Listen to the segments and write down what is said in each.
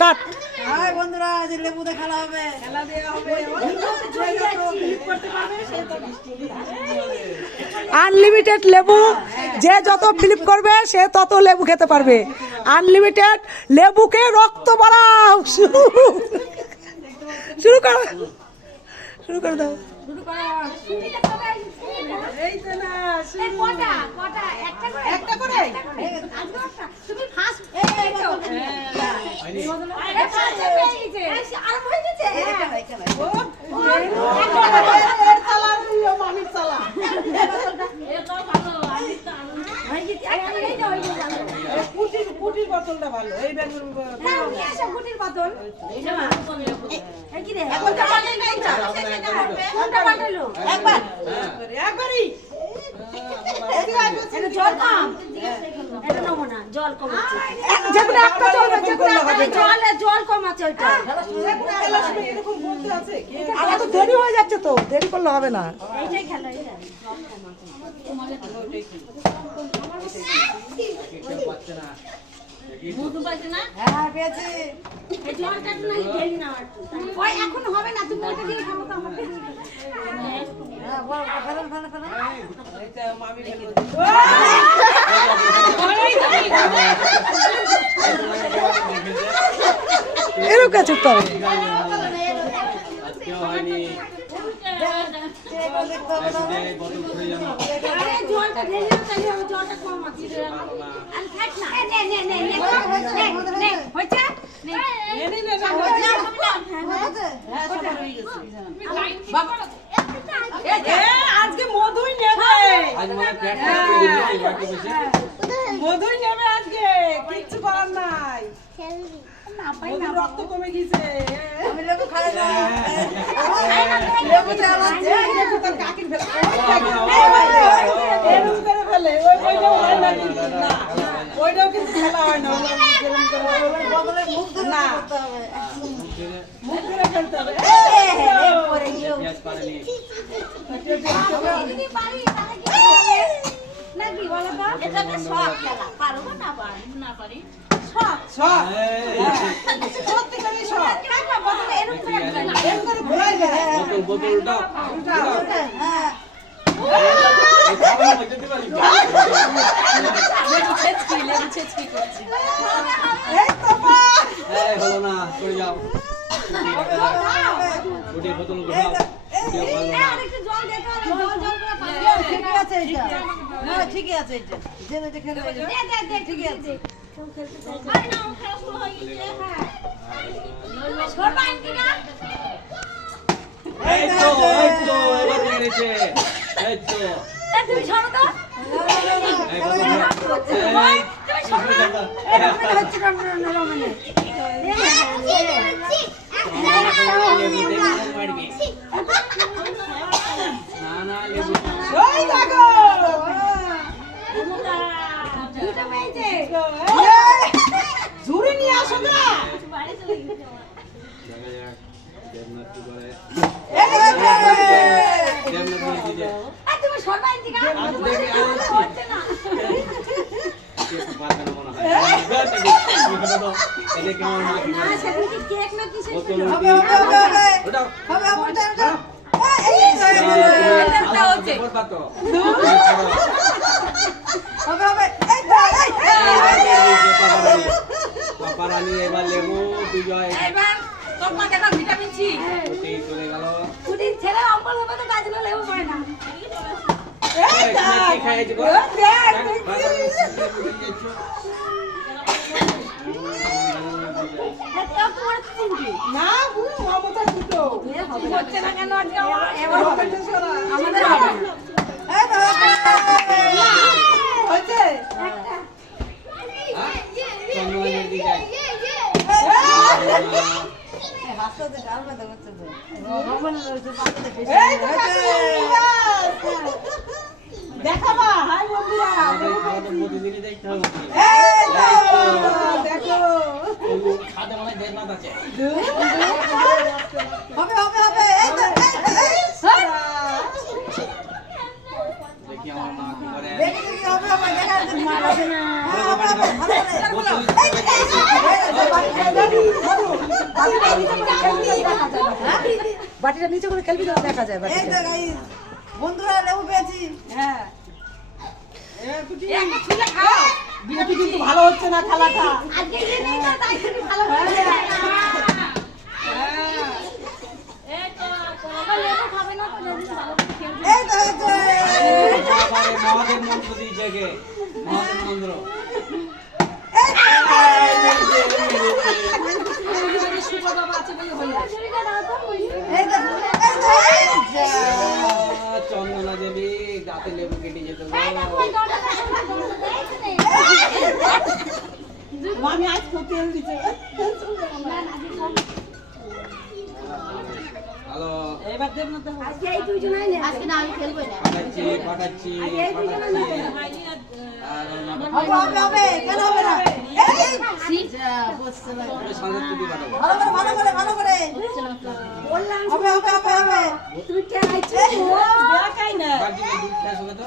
কাট। High বন্ধুরা, আজ লেবুতে খেলা হবে। খেলা দেওয়া হবে। আনলিমিটেড লেবু, যে যত ফ্লিপ করবে সে তত লেবু খেতে পারবে। আনলিমিটেড লেবুকে রক্ত বাড়াও। শুরু করো, শুরু করে দাও। এই তো না, একটা করে তুমি ফার্স্ট এই তো মামির চালা। কুটির বোতলটা ভালো। এই ব্যাগের বোতল একবারই জল কম, এটা নেবো না, জল কম আছে। যেগুলো একটা চলবে, জল কম আছে ওইটা। এরকম বলতে আছে। আমার তো দেরি হয়ে যাচ্ছে, তো দেরি করলে হবে না। এইটাই খেলা, এইটা হ্যাঁ পেয়েছি। এই জলটা একটু নাই ঢেলি না আর ওই এখন হবে না, তুমি ওইটা দিয়ে খাবো তো আমার পেছনে। হ্যাঁ বল, ফেলো ফেলো ফেলো। এইটা মামি ফেলো। এরকম কাছে তো হবে। আরে জলটা ঢেলি না, তাহলে হবে, জলটা কম আছে। আর থাক না, নে নে নে নে নে হইছে নে হ্যাঁ সবার হয়ে গেছে। আজকে মধুই নেবে, মধুই নেবে আজকে, কিচ্ছু করার নাই। মধুর রক্ত কমে গেছে। আমি লেবু খাই না। লেবুতে আমার লেবু তার কাকির ফেলে। এরকম করে ফেলে। ওইটাও হয় না কিন্তু, না। ওইটাও কিন্তু খেলা হয় না। বদলে মুখ ধরে করতে হবে। মুখ ধরে ফেলতে হবে। দিদি বাড়ি নাকি বলো তো, এটা তো শখ খেলা, পারবো না না পারি শখ শখ। সত্যিকারের শখ। কাকা বদলে এরকম করে খেলা। এরকম করে ঘোরাই যায়। বোতলটা হ্যাঁ। এই তো মা। হলো না, করে যাও। গোটে বোতল ঘোরাও। আরেকটু জল দে তো, জল করে পানি ঠিকই আছে এটা। হ্যাঁ ঠিকই আছে এটা। যে যেটা খেলে দে দে ঠিকই আছে। আরে না খেলা শুরু হয়ে গেছে। হ্যাঁ সরবা আনকি না, এই তো এবার মেরেছে। এই তো তুমি সরো তো, এই বোতল ঘোরাও। তুমি সরো না, এরকম হচ্ছে না মানে না না লেবু ওই দেখো। দুটো মেয়েছে ঝুড়ি নিয়ে আসো না। বাড়ি চলে গেছে। দেখা যাক দেবনাথ কি করে। এই দেখো। দেবনাথ বলে দিতে তুমি সরবা আনকি না, আমি দেখি হচ্ছে না। কিছু পারবে না মনে হয়। এটা কেমন না কি না সেদিন কি কেক না কিসের বোতল ছিল? হবে হবে হবে হবে। ওটা হবে হবে ওটা। এই এটা হচ্ছে। করবা তো হবে হবে। এই তো এই। পাপারানি এবার লেবু বিজয় এবার তোমার দেখা ভিটামিন সি ওটি চলে গেল। পুডিং ছেলে অম্বল হবে তো কাজ করে লেবু পায় না। এই তো। কি খাইছে গো? এটা তোমার চিংড়ি না পুরো মমতা দুটো। হচ্ছে না কেন আজকে এবার হবে না। আমাদের হবে। এই তো হয়েছে। চন্দ্রমানের দিকে হাসতে গাল ব্যথা করছে তো। এই তো দেখাবা হাই বন্ধুরা। আমাদের প্রতিদিনই দেখতে হবে। এই তো দেখো। খাতে মনে হয় দেবনাথ আছে। হবে হবে হবে। এই তো দেখি আমার মা কি করে। দেখি দেখি হবে হবে দেখা যাচ্ছে। হবে হবে ভালো করে। বোতল এই বাটিটা নিচে করে খেলবি তো দেখা যায় এই বাটিটা। তো গাইস বন্ধুরা লেবু পেয়েছি হ্যাঁ এবার কুটি বিউটি কিন্তু ভালো হচ্ছে না খেলাটা আজকে যে নেই তো তাই তুমি ভালো হয়েছে এই তো বাবা লেবু খাবে না তো যদি ভালো করে খেলবে এই তো হয়েছে বাবারে মহাদেব মন্ত্র দিয়েছে কে? মহাদেব মন্ত্র। এই তো চন্দনা দেবী দাঁতে লেবু কেটে যেত গো। মামি আজ তেল দিচ্ছে হ্যালো, এবার দেব না তো আজকে এই দুইজনাই নে আজকে না আমি খেলবো না পাঠাচ্ছি পাঠাচ্ছি পাঠাচ্ছি। আর হবে হবে হবে কেন হবে না এই সাজার টুপি পাঠাবো। ভালো করে বললাম হবে হবে হবে হবে তুমি কে আইছো দেখাই না বাড়িতে দুধ খাস হবে তো?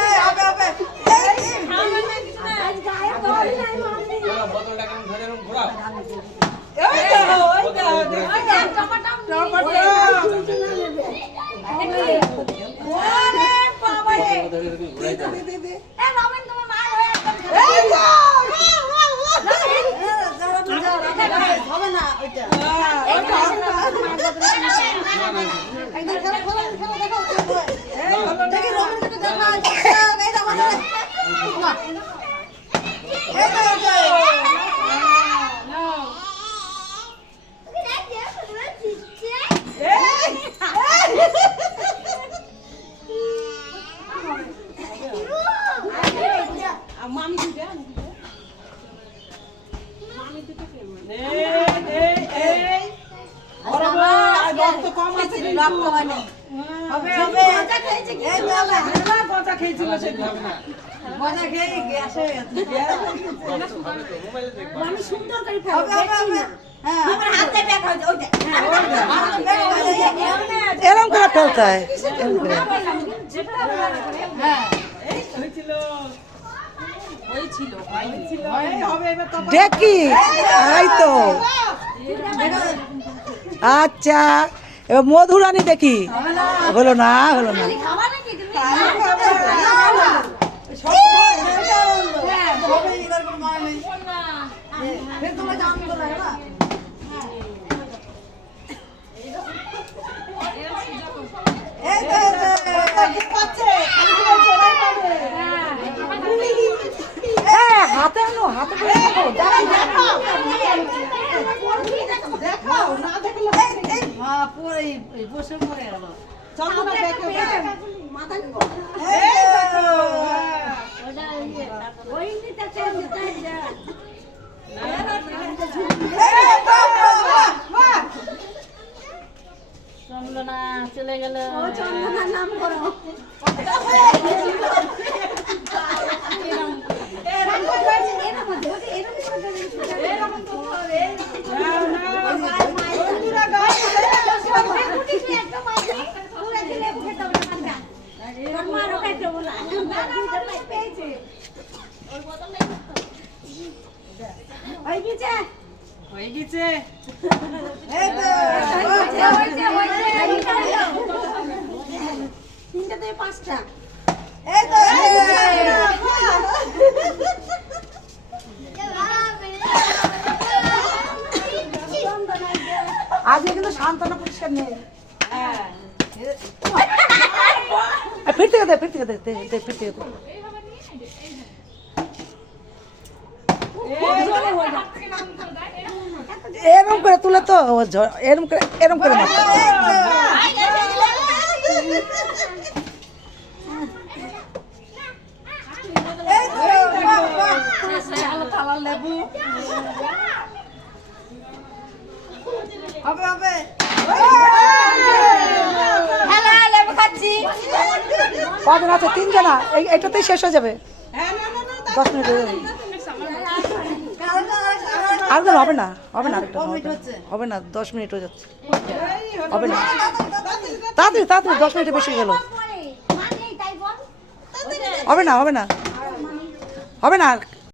এই হবে হবে আজ গায়ে বল নাই মামি বোতলটা কেমন ধরে এরকম ঘোরাও। ওই তো ওই যে টপাটপ ওরে বাবা রে বোতলটা ধরে এরকম ঘোরাই দাও। এ রবিন তোমার মা হয়ে একদম এই তো হবে না ওইটা ওইটা হবে না না, না, একদম খেলা খেলা খেলা দেখো এই দেখি রবিন কে দেখা এই দেখো না এই তো মামি দিতে মামি দিতে এই বরাবর আর রক্ত কম আছে রক্ত হয় না হবে হবে গজা খেয়েছে কি এই বাবা গজা খেয়েছিল সে হবে না। গজা খেয়ে গ্যাস হয়ে গেছে মোবাইলে দেখবো। আমি সুন্দর করে হবে হবে হবে হ্যাঁ আমার হাতে ব্যাগ হয়ে যায় ওইটা এরকম করে ফেলতে হয় এরকম করে। হ্যাঁ এই হয়েছিল হয়েছিল এই হবে এবার তো ডেকি এই তো আচ্ছা এবার মধুরানী দেখি হলো না হলো না খাওয়া নাকি তুমি হবে এবার কোনো মানে নেই फिर तुम्हें जान को लगेगा হ্যাঁ হাতে আনো হাতে করে দেখো, দেখাও না দেখলে হ্যাঁ পুরো এই বসে পড়ে গেল চন্দনা দেখো মাথা এই দেখো ওটা ওই নিতে চাই তাই যা এই বাবা বাহ চন্দনা চলে গেল ও চন্দনার নাম করো হয়ে গেছে এই তো তিনটা থেকে পাঁচটা এই তো আজকে কিন্তু সান্ত্বনা পরিষ্কার নেই ফির থেকে দে ফির থেকে দে ফির থেকে দে এরকম করে তুলে তো এরকম করে মারতে হবে। থালার লেবু হবে হবে হ্যালো লেবু খাচ্ছি কজন আছে তিনজনা এটাতেই শেষ হয়ে যাবে 10 মিনিট হয়ে যাবে। আর কোনো হবে না আরেকটা হবে না 10 মিনিট হয়ে যাচ্ছে হবে না তাড়াতাড়ি 10 মিনিটে বেশি গেল পরে মা নেই তাই বল হবে না